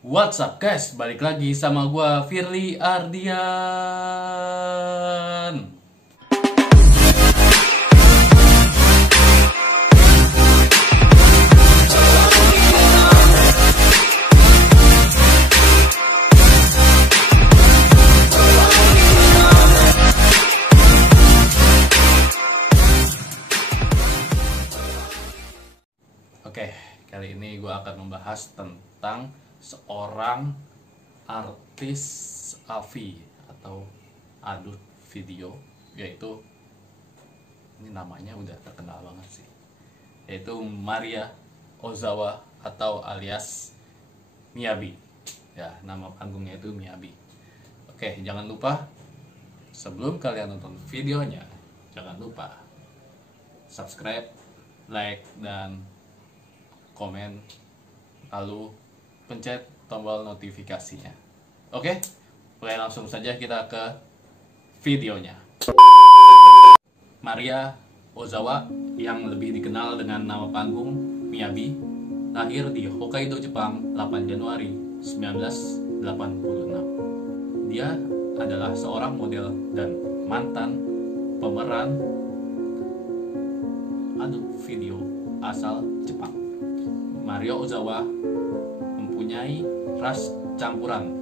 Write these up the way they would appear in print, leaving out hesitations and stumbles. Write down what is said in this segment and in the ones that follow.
What's up guys, balik lagi sama gua Firly Ardian. Oke, kali ini gua akan membahas tentang seorang artis AVI atau adult video, yaitu ini namanya udah terkenal banget sih, yaitu Maria Ozawa atau alias Miyabi. Ya, nama panggungnya itu Miyabi. Oke, jangan lupa sebelum kalian nonton videonya, jangan lupa subscribe, like, dan komen, lalu pencet tombol notifikasinya. Oke, langsung saja kita ke videonya. Maria Ozawa, yang lebih dikenal dengan nama panggung Miyabi, lahir di Hokkaido, Jepang, 8 Januari 1986. Dia adalah seorang model dan mantan pemeran adult video asal Jepang. Maria Ozawa mempunyai ras campuran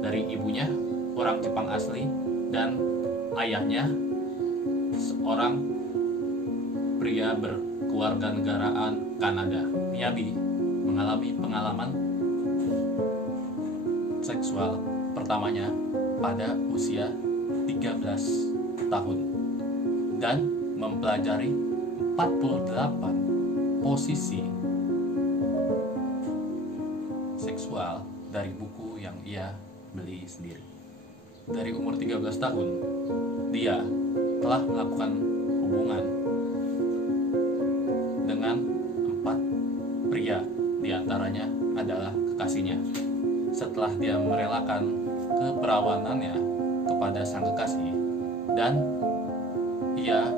dari ibunya orang Jepang asli dan ayahnya seorang pria berkewarganegaraan Kanada. Miyabi mengalami pengalaman seksual pertamanya pada usia 13 tahun dan mempelajari 48 posisi seksual dari buku yang ia beli sendiri. Dari umur 13 tahun, dia telah melakukan hubungan dengan 4 pria, diantaranya adalah kekasihnya. Setelah dia merelakan keperawanannya kepada sang kekasih, dan ia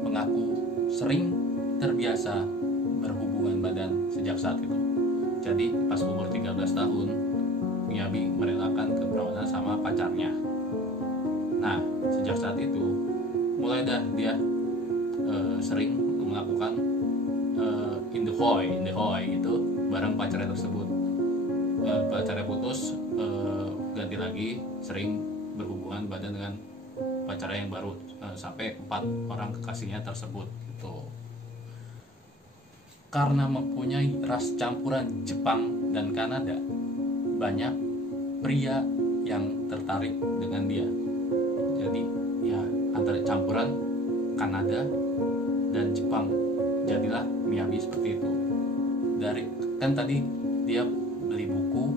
mengaku sering terbiasa berhubungan badan sejak saat itu. Jadi pas umur 13 tahun, Miyabi merelakan keperawanan sama pacarnya. Nah, sejak saat itu mulai dah dia sering melakukan in the hoy gitu bareng pacarnya tersebut. Pacarnya putus, ganti lagi, sering berhubungan badan dengan pacarnya yang baru, sampai 4 orang kekasihnya tersebut gitu. Karena mempunyai ras campuran Jepang dan Kanada, banyak pria yang tertarik dengan dia. Jadi ya, antara campuran Kanada dan Jepang, jadilah Miyabi seperti itu. Dari kan tadi dia beli buku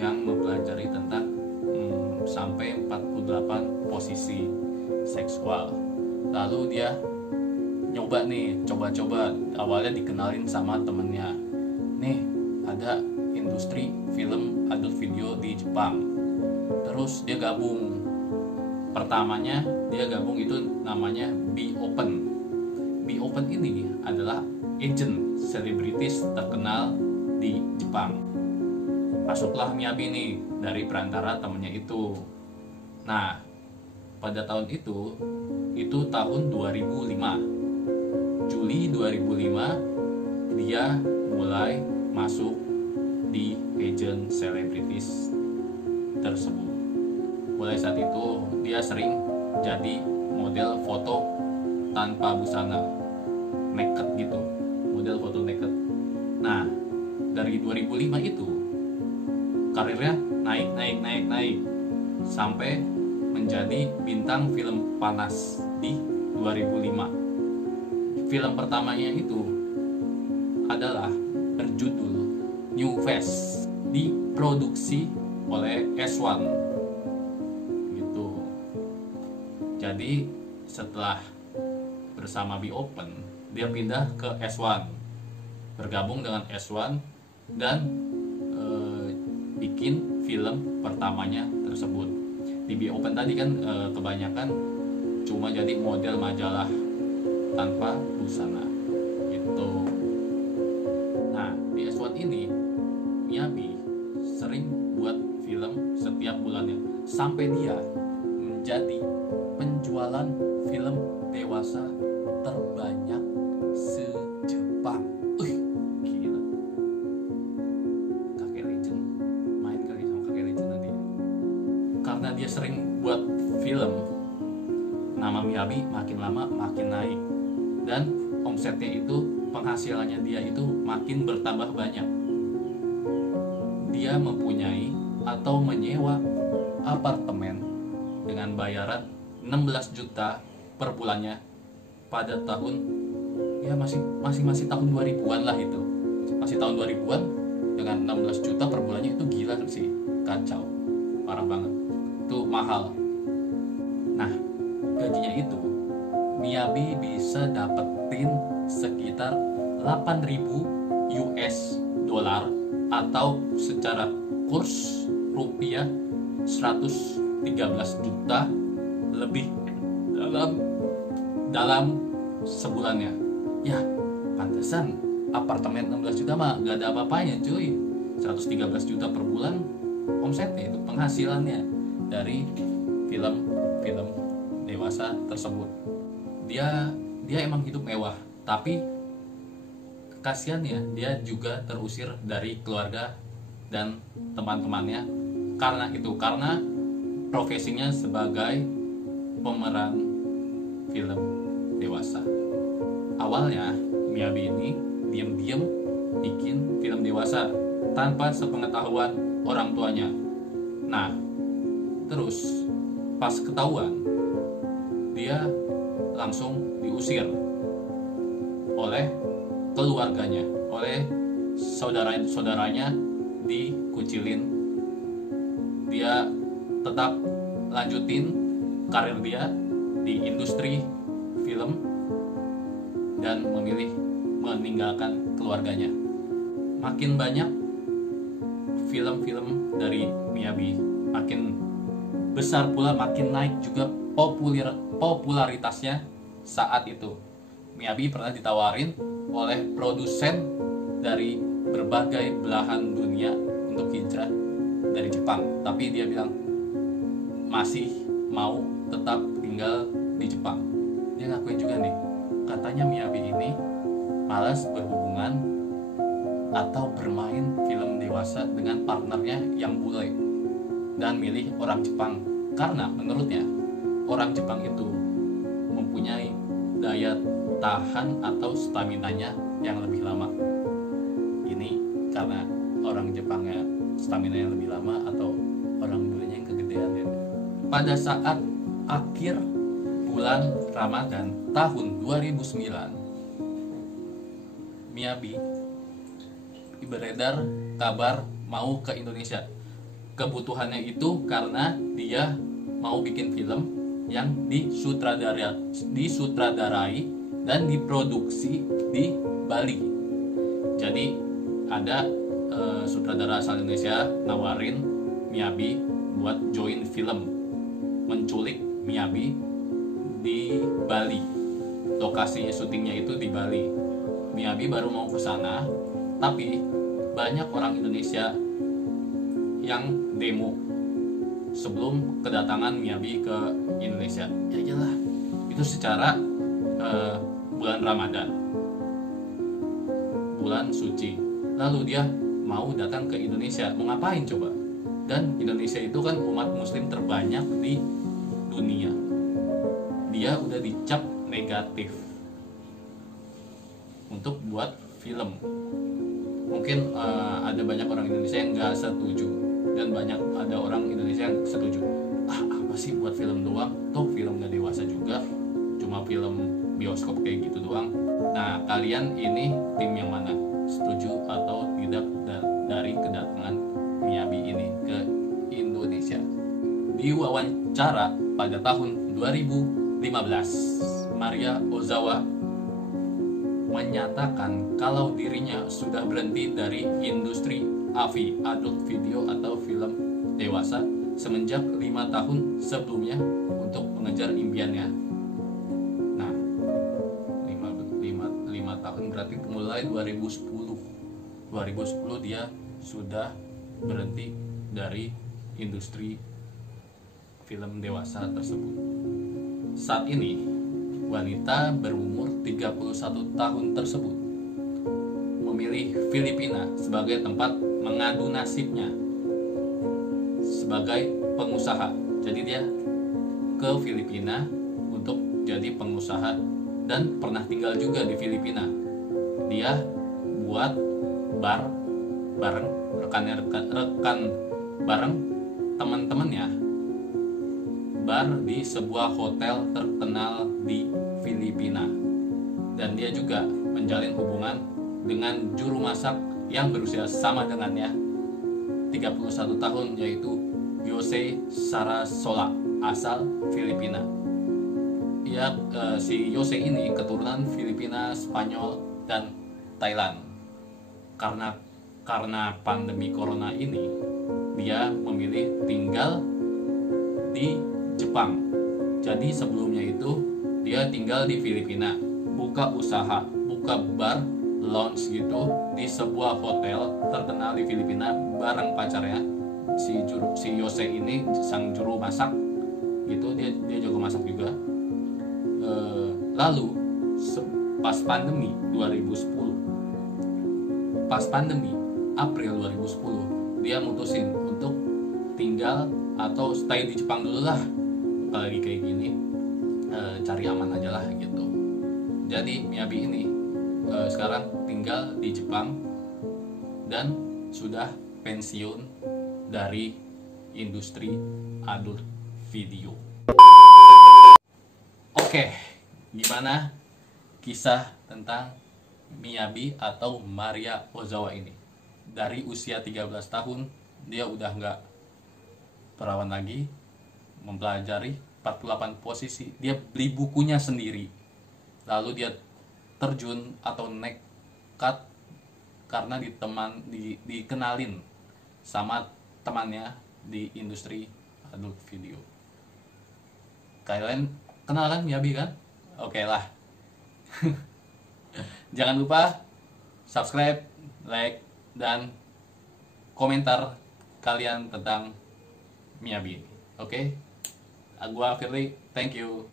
yang mempelajari tentang sampai 48 posisi seksual. Lalu dia coba awalnya dikenalin sama temennya. Nih, ada industri film adult video di Jepang. Terus dia gabung. Pertamanya dia gabung itu namanya Be Open. Be Open ini adalah agent selebritis terkenal di Jepang. Masuklah Miyabi nih dari perantara temennya itu. Nah, pada tahun itu tahun 2005. Juli 2005 dia mulai masuk di agent selebritis tersebut. Mulai saat itu dia sering jadi model foto tanpa busana, naked gitu, model foto naked. Nah, dari 2005 itu karirnya naik sampai menjadi bintang film panas di 2005. Film pertamanya itu adalah berjudul New Face, diproduksi oleh S1 gitu. Jadi setelah bersama Be Open, dia pindah ke S1, bergabung dengan S1 dan bikin film pertamanya tersebut. Di Be Open tadi kan kebanyakan cuma jadi model majalah tanpa busana gitu. Nah, di S1 ini Miyabi sering buat film setiap bulannya, sampai dia menjadi penjualan film dewasa terbanyak se-Jepang. Gila. Kakek Legend, main kali sama Kakek Legend nanti. Karena dia sering buat film, nama Miyabi makin lama makin naik, dan omsetnya itu, penghasilannya dia itu makin bertambah banyak. Dia mempunyai atau menyewa apartemen dengan bayaran 16 juta per bulannya pada tahun, ya masih tahun 2000-an lah itu. Masih tahun 2000-an dengan 16 juta per bulannya, itu gila sih, kacau, parah banget. Itu mahal. Nah, gajinya itu Miyabi bisa dapetin sekitar 8.000 US dollar atau secara kurs rupiah 113 juta lebih dalam sebulannya. Ya, pantesan apartemen 16 juta mah gak ada apa-apanya cuy. 113 juta per bulan omsetnya, itu penghasilannya dari film-film dewasa tersebut. Dia emang hidup mewah, tapi kasiannya dia juga terusir dari keluarga dan teman-temannya karena profesinya sebagai pemeran film dewasa. Awalnya Miyabi ini diam-diam bikin film dewasa tanpa sepengetahuan orang tuanya. Nah, terus pas ketahuan, dia langsung diusir oleh keluarganya, oleh saudaranya dikucilin. Dia tetap lanjutin karir dia di industri film dan memilih meninggalkan keluarganya. Makin banyak film-film dari Miyabi, makin besar pula, makin naik juga popularitasnya saat itu. Miyabi pernah ditawarin oleh produsen dari berbagai belahan dunia untuk hijrah dari Jepang, tapi dia bilang masih mau tetap tinggal di Jepang. Dia ngakuin juga nih, katanya Miyabi ini malas berhubungan atau bermain film dewasa dengan partnernya yang bule, dan milih orang Jepang karena menurutnya orang Jepang itu mempunyai daya tahan atau staminanya yang lebih lama. Ini karena orang Jepangnya stamina yang lebih lama atau orang bulenya yang kegedean ya. Pada saat akhir bulan Ramadan tahun 2009, Miyabi beredar kabar mau ke Indonesia. Kebutuhannya itu karena dia mau bikin film yang disutradarai dan diproduksi di Bali. Jadi ada sutradara asal Indonesia nawarin Miyabi buat join film, menculik Miyabi di Bali. Lokasi syutingnya itu di Bali. Miyabi baru mau ke sana, tapi banyak orang Indonesia yang demo sebelum kedatangan Miyabi ke Indonesia. Ya iyalah, itu secara bulan Ramadan, bulan suci. Lalu dia mau datang ke Indonesia, mau ngapain coba? Dan Indonesia itu kan umat muslim terbanyak di dunia. Dia udah dicap negatif untuk buat film. Mungkin ada banyak orang Indonesia yang nggak setuju, dan banyak ada orang Indonesia yang setuju. Apa sih buat film doang? Toh film nggak dewasa juga, cuma film bioskop kayak gitu doang. Nah, kalian ini tim yang mana? Setuju atau tidak dari kedatangan Miyabi ini ke Indonesia? Di wawancara pada tahun 2015, Maria Ozawa menyatakan kalau dirinya sudah berhenti dari industri AVI, adult video atau film dewasa, semenjak 5 tahun sebelumnya untuk mengejar impiannya. Nah, 5 tahun berarti mulai 2010 dia sudah berhenti dari industri film dewasa tersebut. Saat ini, wanita berumur 31 tahun tersebut memilih Filipina sebagai tempat mengadu nasibnya sebagai pengusaha. Jadi dia ke Filipina untuk jadi pengusaha dan pernah tinggal juga di Filipina. Dia buat bar bareng rekan bareng teman-temannya, bar di sebuah hotel terkenal di Filipina. Dan dia juga menjalin hubungan dengan juru masak yang berusia sama dengannya, 31 tahun, yaitu Jose Sarasola, asal Filipina. Si Jose ini keturunan Filipina, Spanyol, dan Thailand. Karena pandemi corona ini, dia memilih tinggal di Jepang. Jadi sebelumnya itu dia tinggal di Filipina, buka usaha, buka bar, lounge gitu di sebuah hotel terkenal di Filipina bareng pacarnya. Si Jose ini sang juru masak gitu, dia jago masak juga. Lalu pas pandemi 2010, pas pandemi April 2010, dia mutusin untuk tinggal atau stay di Jepang dulu lah. Apalagi kayak gini, cari aman aja lah gitu. Jadi Miyabi ini sekarang tinggal di Jepang dan sudah pensiun dari industri adult video. Oke, gimana kisah tentang Miyabi atau Maria Ozawa ini? Dari usia 13 tahun dia udah nggak perawan lagi, mempelajari 48 posisi. Dia beli bukunya sendiri. Lalu dia terjun atau nekat karena dikenalin sama temannya di industri adult video. Kalian kenal kan Miyabi kan? Oke lah. Jangan lupa subscribe, like, dan komentar kalian tentang Miyabi. Oke? Gua Firly, thank you.